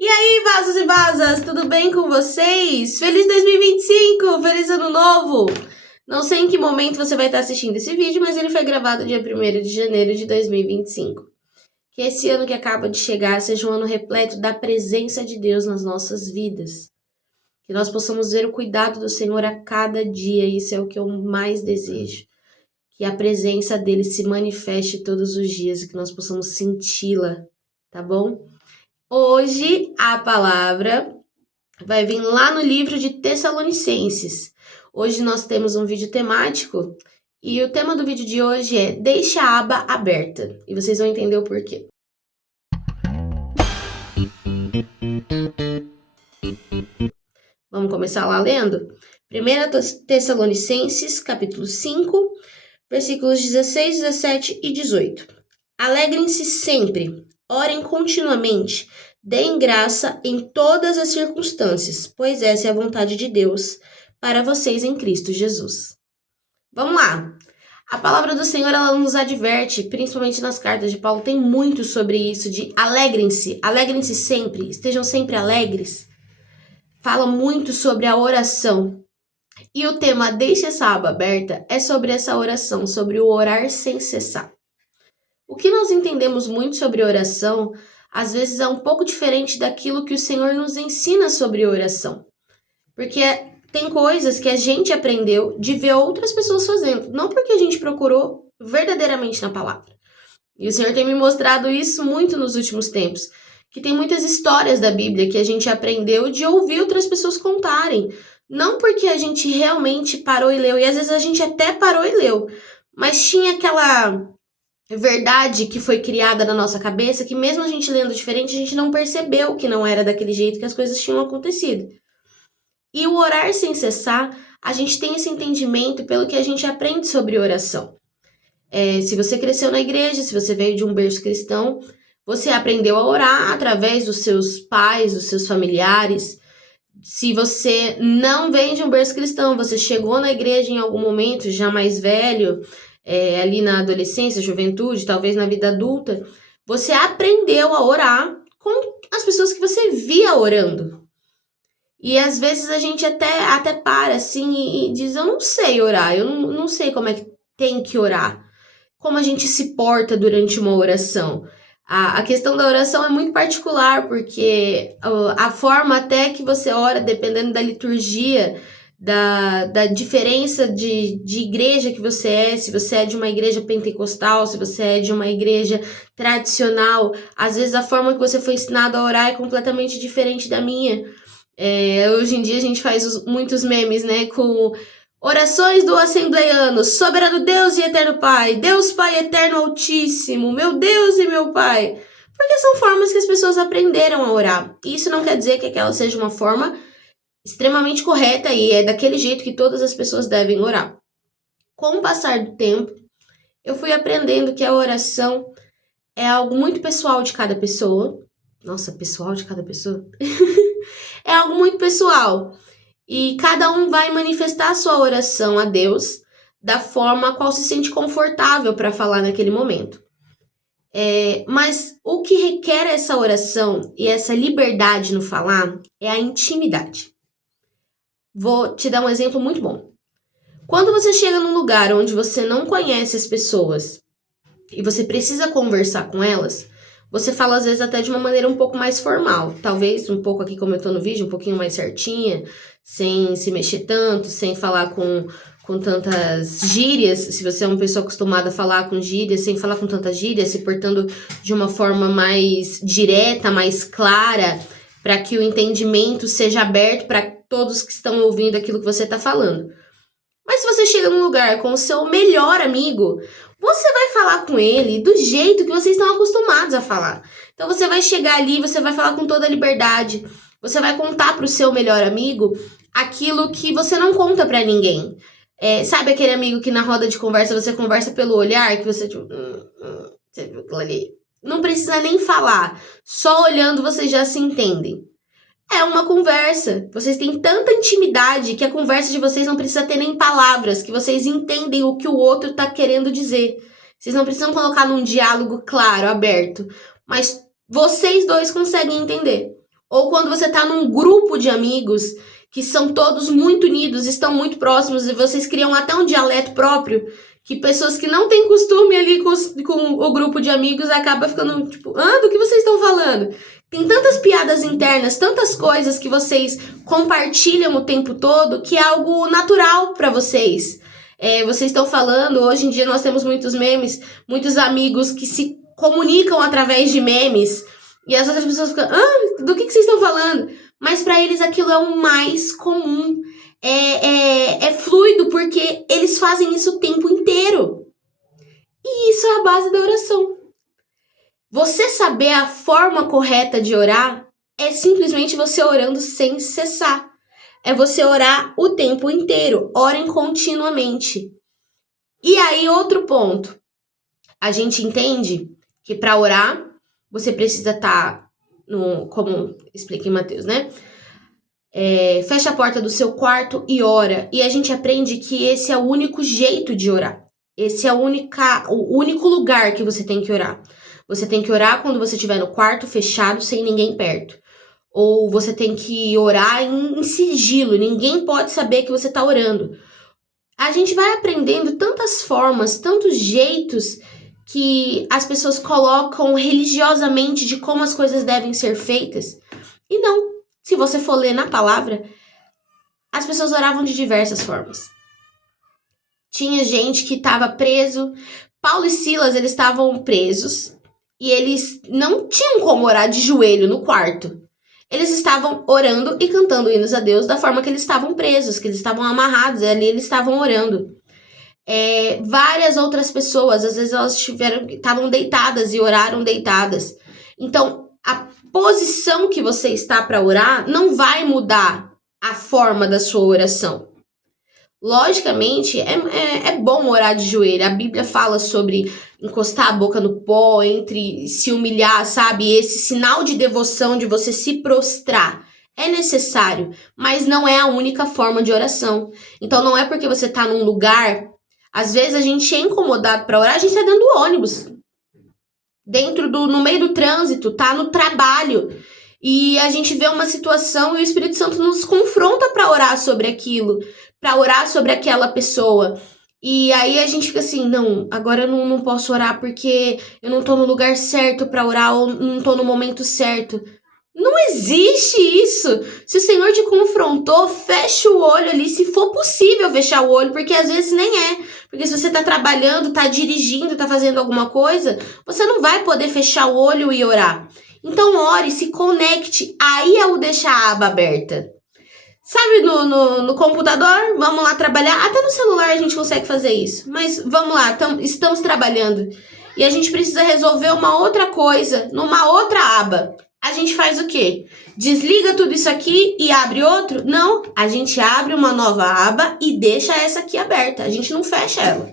E aí, vasos e vasas, tudo bem com vocês? Feliz 2025! Feliz Ano Novo! Não sei em que momento você vai estar assistindo esse vídeo, mas ele foi gravado dia 1º de janeiro de 2025. Que esse ano que acaba de chegar seja um ano repleto da presença de Deus nas nossas vidas. Que nós possamos ver o cuidado do Senhor a cada dia, isso é o que eu mais desejo. Que a presença dele se manifeste todos os dias e que nós possamos senti-la, tá bom? Hoje a palavra vai vir lá no livro de Tessalonicenses. Hoje nós temos um vídeo temático e o tema do vídeo de hoje é Deixa a aba aberta. E vocês vão entender o porquê. Vamos começar lá lendo? 1 Tessalonicenses, capítulo 5, versículos 16, 17 e 18. Alegrem-se sempre, orem continuamente, deem graça em todas as circunstâncias, pois essa é a vontade de Deus para vocês em Cristo Jesus. Vamos lá! A palavra do Senhor, ela nos adverte, principalmente nas cartas de Paulo, tem muito sobre isso de alegrem-se sempre, estejam sempre alegres. Fala muito sobre a oração. E o tema Deixe essa aba aberta é sobre essa oração, sobre o orar sem cessar. O que nós entendemos muito sobre oração, às vezes é um pouco diferente daquilo que o Senhor nos ensina sobre oração. Porque tem coisas que a gente aprendeu de ver outras pessoas fazendo, não porque a gente procurou verdadeiramente na palavra. E o Senhor tem me mostrado isso muito nos últimos tempos, que tem muitas histórias da Bíblia que a gente aprendeu de ouvir outras pessoas contarem. Não porque a gente realmente parou e leu, e às vezes a gente até parou e leu, mas tinha aquela verdade que foi criada na nossa cabeça, que mesmo a gente lendo diferente, a gente não percebeu que não era daquele jeito que as coisas tinham acontecido. E o orar sem cessar, a gente tem esse entendimento pelo que a gente aprende sobre oração. Se você cresceu na igreja, se você veio de um berço cristão, você aprendeu a orar através dos seus pais, dos seus familiares. Se você não vem de um berço cristão, você chegou na igreja em algum momento, já mais velho, ali na adolescência, juventude, talvez na vida adulta, você aprendeu a orar com as pessoas que você via orando. E às vezes a gente até para assim e diz, eu não sei orar, eu não sei como é que tem que orar. Como a gente se porta durante uma oração. A questão da oração é muito particular, porque a forma até que você ora, dependendo da liturgia, da diferença de igreja que você é, se você é de uma igreja pentecostal, se você é de uma igreja tradicional, às vezes a forma que você foi ensinado a orar é completamente diferente da minha. Hoje em dia a gente faz muitos memes, né, com orações do assembleiano, soberano Deus e eterno Pai, Deus Pai eterno altíssimo, meu Deus e meu Pai. Porque são formas que as pessoas aprenderam a orar. E isso não quer dizer que aquela seja uma forma extremamente correta e é daquele jeito que todas as pessoas devem orar. Com o passar do tempo, eu fui aprendendo que a oração é algo muito pessoal de cada pessoa. Nossa, pessoal de cada pessoa? É algo muito pessoal. E cada um vai manifestar a sua oração a Deus da forma a qual se sente confortável para falar naquele momento. Mas o que requer essa oração e essa liberdade no falar é a intimidade. Vou te dar um exemplo muito bom. Quando você chega num lugar onde você não conhece as pessoas e você precisa conversar com elas, você fala às vezes até de uma maneira um pouco mais formal. Talvez um pouco aqui como eu tô no vídeo, um pouquinho mais certinha, sem se mexer tanto, sem falar com tantas gírias. Se você é uma pessoa acostumada a falar com gírias, sem falar com tantas gírias, se portando de uma forma mais direta, mais clara, para que o entendimento seja aberto para todos que estão ouvindo aquilo que você está falando. Mas se você chega num lugar com o seu melhor amigo, você vai falar com ele do jeito que vocês estão acostumados a falar. Então você vai chegar ali, você vai falar com toda a liberdade. Você vai contar pro seu melhor amigo aquilo que você não conta pra ninguém. Sabe aquele amigo que na roda de conversa você conversa pelo olhar, que você tipo... você viu aquilo ali? Não precisa nem falar. Só olhando vocês já se entendem. É uma conversa. Vocês têm tanta intimidade que a conversa de vocês não precisa ter nem palavras, que vocês entendem o que o outro tá querendo dizer. Vocês não precisam colocar num diálogo claro, aberto. Mas vocês dois conseguem entender. Ou quando você tá num grupo de amigos que são todos muito unidos, estão muito próximos e vocês criam até um dialeto próprio, que pessoas que não têm costume ali com o grupo de amigos acaba ficando tipo, do que vocês estão falando? Tem tantas piadas internas, tantas coisas que vocês compartilham o tempo todo que é algo natural para vocês. Vocês estão falando, hoje em dia nós temos muitos memes, muitos amigos que se comunicam através de memes e as outras pessoas ficam, do que vocês estão falando? Mas para eles aquilo é o mais comum. É fluido porque eles fazem isso o tempo inteiro. E isso é a base da oração. Você saber a forma correta de orar é simplesmente você orando sem cessar. É você orar o tempo inteiro. Orem continuamente. E aí, outro ponto. A gente entende que para orar, você precisa estar como explica em Mateus, né? Fecha a porta do seu quarto e ora. E a gente aprende que esse é o único jeito de orar. Esse é o único lugar que você tem que orar. Você tem que orar quando você estiver no quarto fechado, sem ninguém perto. Ou você tem que orar em sigilo, ninguém pode saber que você está orando. A gente vai aprendendo tantas formas, tantos jeitos que as pessoas colocam religiosamente de como as coisas devem ser feitas. E não, se você for ler na palavra, as pessoas oravam de diversas formas. Tinha gente que estava preso. Paulo e Silas, eles estavam presos e eles não tinham como orar de joelho no quarto. Eles estavam orando e cantando hinos a Deus da forma que eles estavam presos, que eles estavam amarrados, ali eles estavam orando. Várias outras pessoas, às vezes elas estavam deitadas e oraram deitadas. Então, a posição que você está para orar não vai mudar a forma da sua oração. Logicamente, é bom orar de joelho. A Bíblia fala sobre encostar a boca no pó, entre se humilhar, sabe? Esse sinal de devoção, de você se prostrar. É necessário, mas não é a única forma de oração. Então, não é porque você está num lugar... Às vezes, a gente é incomodado para orar, a gente está dentro do ônibus. No meio do trânsito, tá no trabalho. E a gente vê uma situação e o Espírito Santo nos confronta para orar sobre aquilo, para orar sobre aquela pessoa. E aí a gente fica assim, não, agora eu não posso orar porque eu não tô no lugar certo para orar ou não tô no momento certo. Não existe isso. Se o Senhor te confrontou, fecha o olho ali, se for possível fechar o olho, porque às vezes nem é. Porque se você tá trabalhando, tá dirigindo, tá fazendo alguma coisa, você não vai poder fechar o olho e orar. Então ore, se conecte, aí é o deixar a aba aberta. Sabe no computador, vamos lá trabalhar, até no celular a gente consegue fazer isso. Mas vamos lá, estamos trabalhando e a gente precisa resolver uma outra coisa numa outra aba. A gente faz o quê? Desliga tudo isso aqui e abre outro? Não, a gente abre uma nova aba e deixa essa aqui aberta, a gente não fecha ela.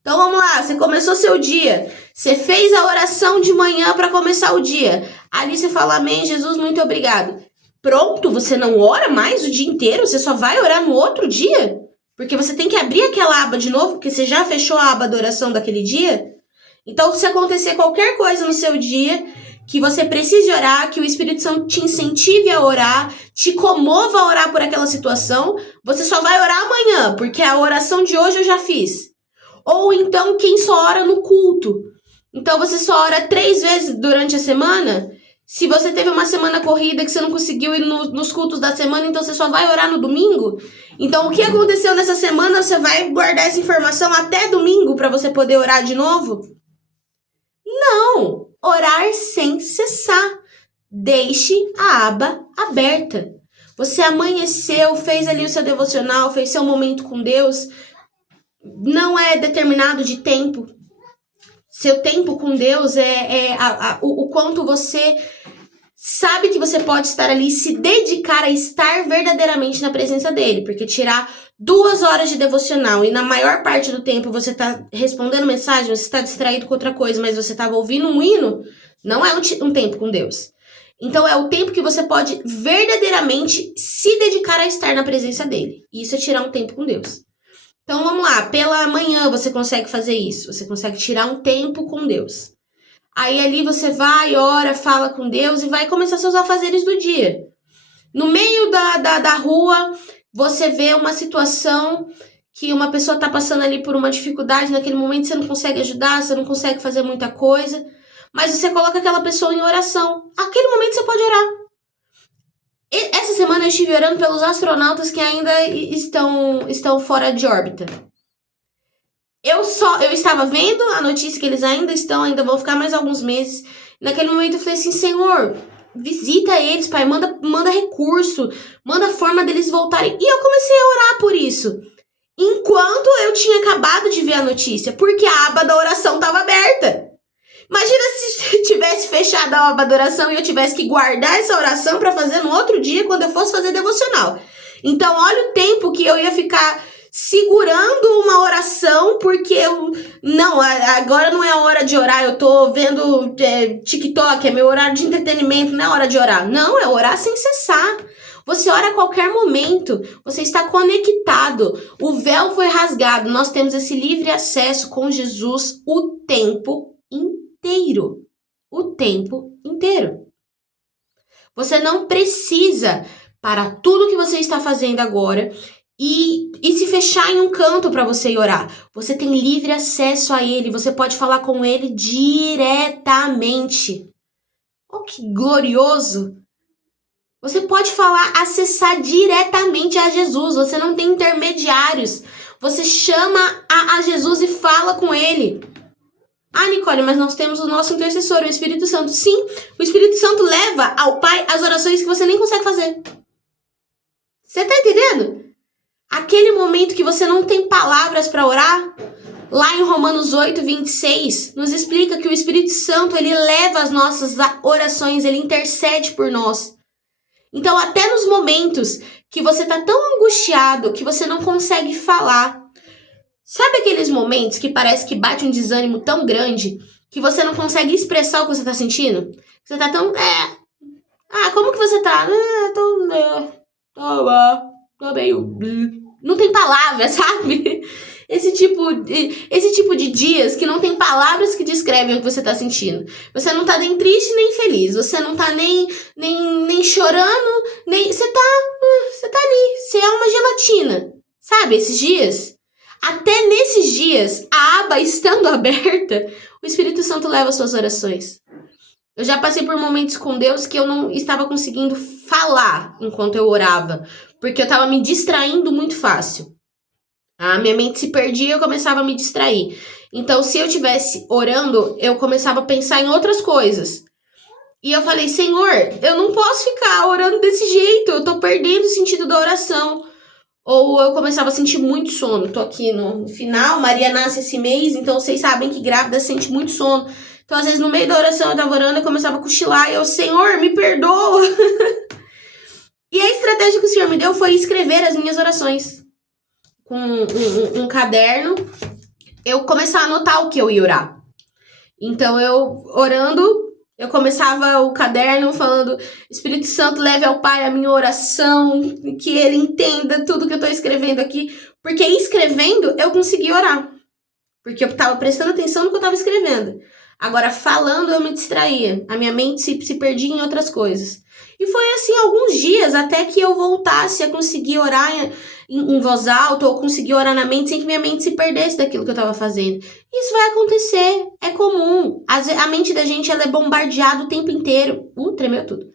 Então vamos lá, você começou seu dia, você fez a oração de manhã para começar o dia. Ali você fala, amém, Jesus, muito obrigado. Pronto, você não ora mais o dia inteiro, você só vai orar no outro dia? Porque você tem que abrir aquela aba de novo, porque você já fechou a aba da oração daquele dia? Então, se acontecer qualquer coisa no seu dia, que você precise orar, que o Espírito Santo te incentive a orar, te comova a orar por aquela situação, você só vai orar amanhã, porque a oração de hoje eu já fiz. Ou então, quem só ora no culto. Então, você só ora 3 vezes durante a semana. Se você teve uma semana corrida que você não conseguiu ir nos cultos da semana, então você só vai orar no domingo? Então, o que aconteceu nessa semana, você vai guardar essa informação até domingo para você poder orar de novo? Não! Orar sem cessar. Deixe a aba aberta. Você amanheceu, fez ali o seu devocional, fez seu momento com Deus. Não é determinado de tempo. Seu tempo com Deus o quanto você sabe que você pode estar ali e se dedicar a estar verdadeiramente na presença dele. Porque tirar 2 horas de devocional e na maior parte do tempo você está respondendo mensagem, você está distraído com outra coisa, mas você estava ouvindo um hino, não é um tempo com Deus. Então é o tempo que você pode verdadeiramente se dedicar a estar na presença dele. E isso é tirar um tempo com Deus. Então vamos lá, pela manhã você consegue fazer isso, você consegue tirar um tempo com Deus. Aí ali você vai, ora, fala com Deus e vai começar seus afazeres do dia. No meio da rua, você vê uma situação que uma pessoa tá passando ali por uma dificuldade, naquele momento você não consegue ajudar, você não consegue fazer muita coisa, mas você coloca aquela pessoa em oração. Aquele momento você pode orar. Essa semana eu estive orando pelos astronautas que ainda estão fora de órbita. Eu estava vendo a notícia que eles ainda vão ficar mais alguns meses. Naquele momento eu falei assim, Senhor, visita eles, Pai, manda recurso, manda forma deles voltarem. E eu comecei a orar por isso. Enquanto eu tinha acabado de ver a notícia, porque a aba da oração estava aberta. Imagina se tivesse fechado a aba da oração e eu tivesse que guardar essa oração para fazer no outro dia, quando eu fosse fazer devocional. Então, olha o tempo que eu ia ficar segurando uma oração, porque agora não é a hora de orar, eu tô vendo TikTok, é meu horário de entretenimento, não é hora de orar. Não, é orar sem cessar. Você ora a qualquer momento, você está conectado, o véu foi rasgado, nós temos esse livre acesso com Jesus o tempo inteiro. O tempo inteiro. Você não precisa parar tudo que você está fazendo agora e se fechar em um canto para você ir orar. Você tem livre acesso a ele, você pode falar com ele diretamente. Oh, que glorioso! Você pode acessar diretamente a Jesus, você não tem intermediários. Você chama a Jesus e fala com ele. Ah, Nicole, mas nós temos o nosso intercessor, o Espírito Santo. Sim, o Espírito Santo leva ao Pai as orações que você nem consegue fazer. Você tá entendendo? Aquele momento que você não tem palavras para orar, lá em Romanos 8, 26, nos explica que o Espírito Santo, ele leva as nossas orações, ele intercede por nós. Então, até nos momentos que você tá tão angustiado que você não consegue falar, sabe aqueles momentos que parece que bate um desânimo tão grande que você não consegue expressar o que você tá sentindo? Você tá tão... como que você tá? Tô meio... Não tem palavras, sabe? Esse tipo de dias que não tem palavras que descrevem o que você tá sentindo. Você não tá nem triste nem feliz. Você não tá nem chorando, nem... Você tá ali. Você é uma gelatina. Sabe, esses dias? Até nesses dias, a aba estando aberta, o Espírito Santo leva as suas orações. Eu já passei por momentos com Deus que eu não estava conseguindo falar enquanto eu orava, porque eu estava me distraindo muito fácil. A minha mente se perdia e eu começava a me distrair. Então, se eu estivesse orando, eu começava a pensar em outras coisas. E eu falei, Senhor, eu não posso ficar orando desse jeito, eu tô perdendo o sentido da oração. Ou eu começava a sentir muito sono. Tô aqui no final, Maria nasce esse mês, então vocês sabem que grávida sente muito sono. Então, às vezes, no meio da oração, eu tava orando, eu começava a cochilar, e eu, Senhor, me perdoa. E a estratégia que o Senhor me deu foi escrever as minhas orações. Com um caderno, eu começava a anotar o que eu ia orar. Então, eu orando... Eu começava o caderno falando, Espírito Santo, leve ao Pai a minha oração, que ele entenda tudo que eu tô escrevendo aqui. Porque escrevendo, eu consegui orar. Porque eu tava prestando atenção no que eu tava escrevendo. Agora, falando, eu me distraía. A minha mente se perdia em outras coisas. E foi assim alguns dias até que eu voltasse a conseguir orar em voz alta ou conseguir orar na mente sem que minha mente se perdesse daquilo que eu estava fazendo. Isso vai acontecer, é comum. A mente da gente ela é bombardeada o tempo inteiro. Tremeu tudo.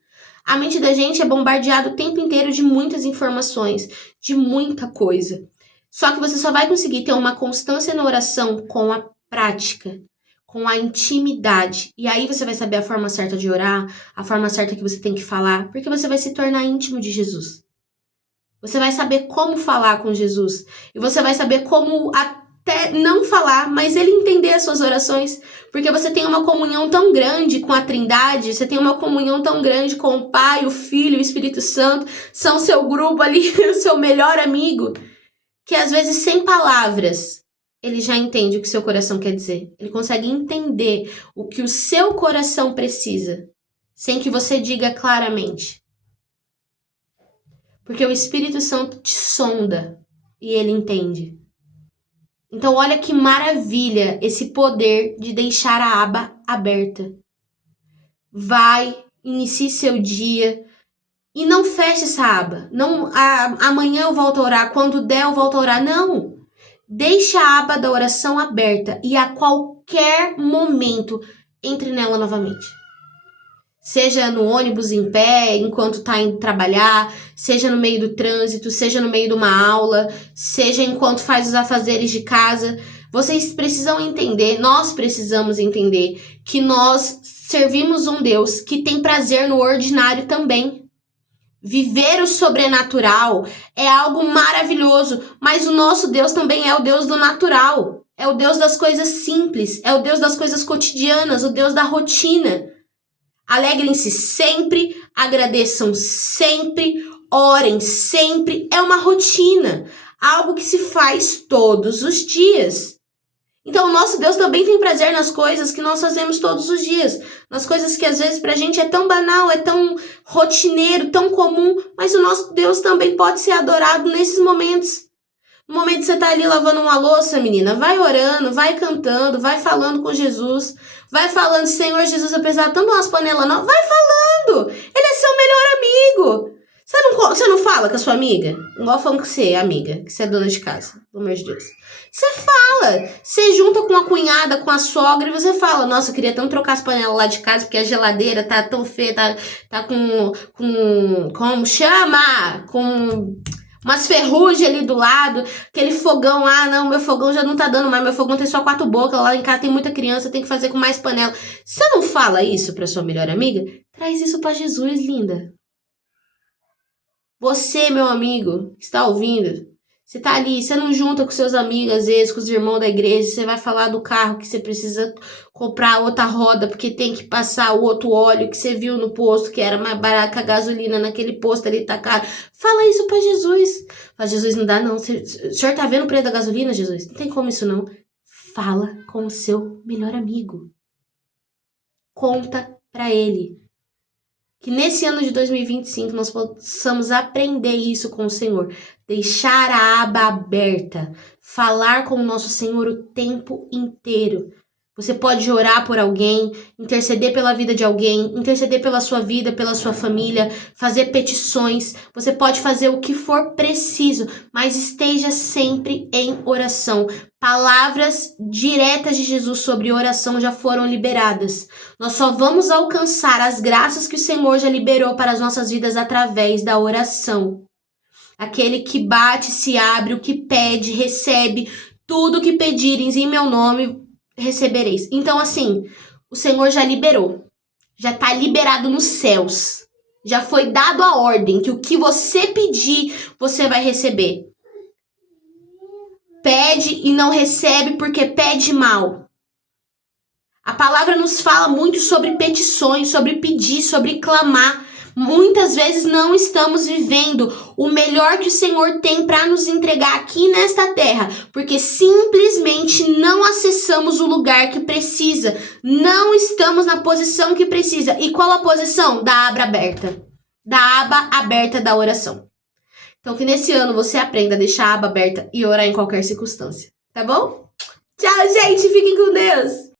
A mente da gente é bombardeada o tempo inteiro de muitas informações, de muita coisa. Só que você só vai conseguir ter uma constância na oração com a prática, com a intimidade. E aí você vai saber a forma certa de orar, a forma certa que você tem que falar, porque você vai se tornar íntimo de Jesus. Você vai saber como falar com Jesus. E você vai saber como até não falar, mas ele entender as suas orações. Porque você tem uma comunhão tão grande com a Trindade, você tem uma comunhão tão grande com o Pai, o Filho e o Espírito Santo. São seu grupo ali, o seu melhor amigo. Que às vezes sem palavras, ele já entende o que seu coração quer dizer. Ele consegue entender o que o seu coração precisa, sem que você diga claramente. Porque o Espírito Santo te sonda e ele entende. Então olha que maravilha esse poder de deixar a aba aberta. Vai, inicie seu dia e não feche essa aba. Não, amanhã eu volto a orar, quando der eu volto a orar. Não. Deixa a aba da oração aberta e a qualquer momento entre nela novamente. Seja no ônibus em pé, enquanto está indo trabalhar, seja no meio do trânsito, seja no meio de uma aula, seja enquanto faz os afazeres de casa. Vocês precisam entender, nós precisamos entender que nós servimos um Deus que tem prazer no ordinário também. Viver o sobrenatural é algo maravilhoso, mas o nosso Deus também é o Deus do natural. É o Deus das coisas simples, é o Deus das coisas cotidianas, o Deus da rotina. Alegrem-se sempre, agradeçam sempre, orem sempre. É uma rotina, algo que se faz todos os dias. Então, o nosso Deus também tem prazer nas coisas que nós fazemos todos os dias. Nas coisas que às vezes pra gente é tão banal, é tão rotineiro, tão comum. Mas o nosso Deus também pode ser adorado nesses momentos. No momento que você tá ali lavando uma louça, menina, vai orando, vai cantando, vai falando com Jesus. Vai falando, Senhor Jesus, apesar de tanto umas panelas não, vai falando. Ele é seu melhor amigo. Você não fala com a sua amiga? Igual falando com você, amiga, que você é dona de casa, pelo amor de Deus. Você fala, você junta com a cunhada, com a sogra e você fala, nossa, eu queria tanto trocar as panelas lá de casa porque a geladeira tá tão feia, tá com como chama? Com umas ferrugens ali do lado, aquele fogão, não, meu fogão já não tá dando mais, meu fogão tem só 4 bocas, lá em casa tem muita criança, tem que fazer com mais panela. Você não fala isso pra sua melhor amiga? Traz isso pra Jesus, linda. Você, meu amigo, que está ouvindo, você tá ali, você não junta com seus amigos, às vezes, com os irmãos da igreja, você vai falar do carro que você precisa comprar outra roda, porque tem que passar o outro óleo que você viu no posto, que era mais barato que a gasolina naquele posto ali, tá caro. Fala isso pra Jesus. Fala, Jesus, não dá não. O senhor tá vendo o preço da gasolina, Jesus? Não tem como isso não. Fala com o seu melhor amigo. Conta pra ele. Que nesse ano de 2025 nós possamos aprender isso com o Senhor. Deixar a aba aberta. Falar com o nosso Senhor o tempo inteiro. Você pode orar por alguém, interceder pela vida de alguém, interceder pela sua vida, pela sua família, fazer petições. Você pode fazer o que for preciso, mas esteja sempre em oração. Palavras diretas de Jesus sobre oração já foram liberadas. Nós só vamos alcançar as graças que o Senhor já liberou para as nossas vidas através da oração. Aquele que bate, se abre, o que pede, recebe. Tudo o que pedirem em meu nome, recebereis. Então, assim, o Senhor já liberou. Já está liberado nos céus. Já foi dado a ordem que o que você pedir, você vai receber. Pede e não recebe porque pede mal. A palavra nos fala muito sobre petições, sobre pedir, sobre clamar. Muitas vezes não estamos vivendo o melhor que o Senhor tem para nos entregar aqui nesta terra, porque simplesmente não acessamos o lugar que precisa, não estamos na posição que precisa. E qual a posição? Da aba aberta, da aba aberta da oração. Então que nesse ano você aprenda a deixar a aba aberta e orar em qualquer circunstância, tá bom? Tchau, gente, fiquem com Deus!